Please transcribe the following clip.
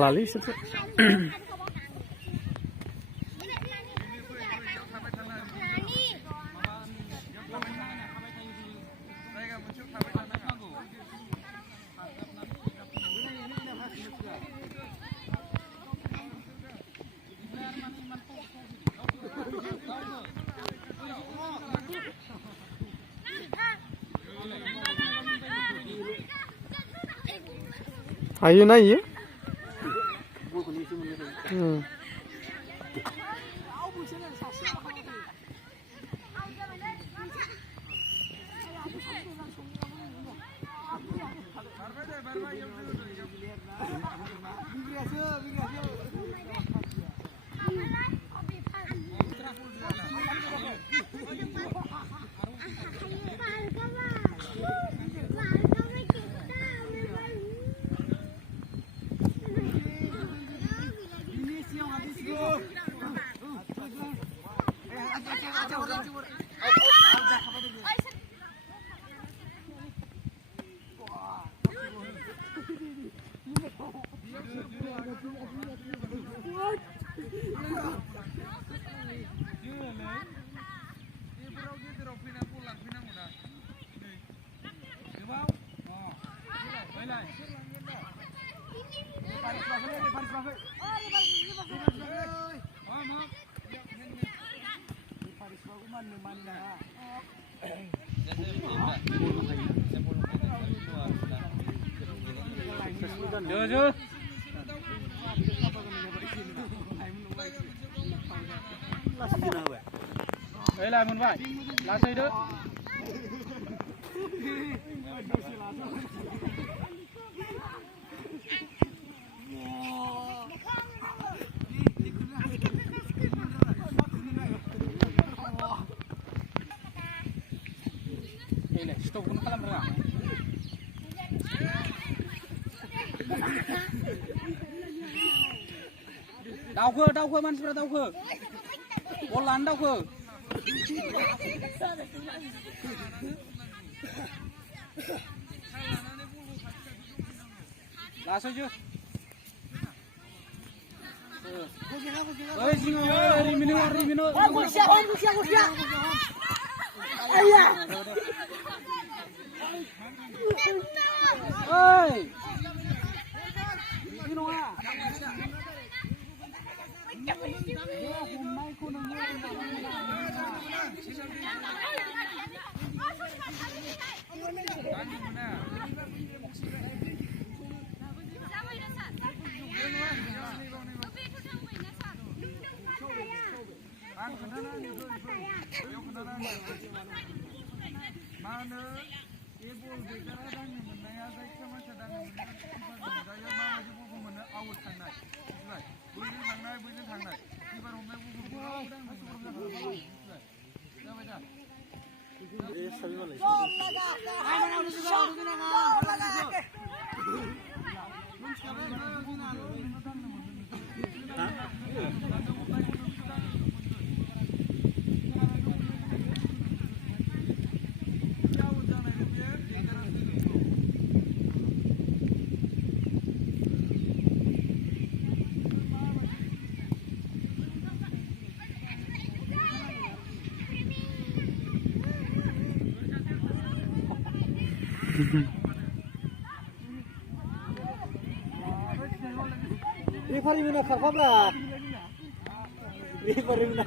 Lali sebut. Ayo na iya. Jauh. Đây là một vải lá xây đó. Đây này, stop pun kalam berang. Đau khơ manusia đau khơ. Bolan đau khơ. Lá xây chưa? Oi, jingo, rimino. Gusia. Ayah. Oi. Ini noa. Mana ibu bicara dan menanya saya macam dan saya mau ibu mana awal tanai, boleh tanai. Ibu rumah ibu dan masuk rumah. Dah baca. Eh, sabi boleh. Referee mana kharfabla. Referee mana.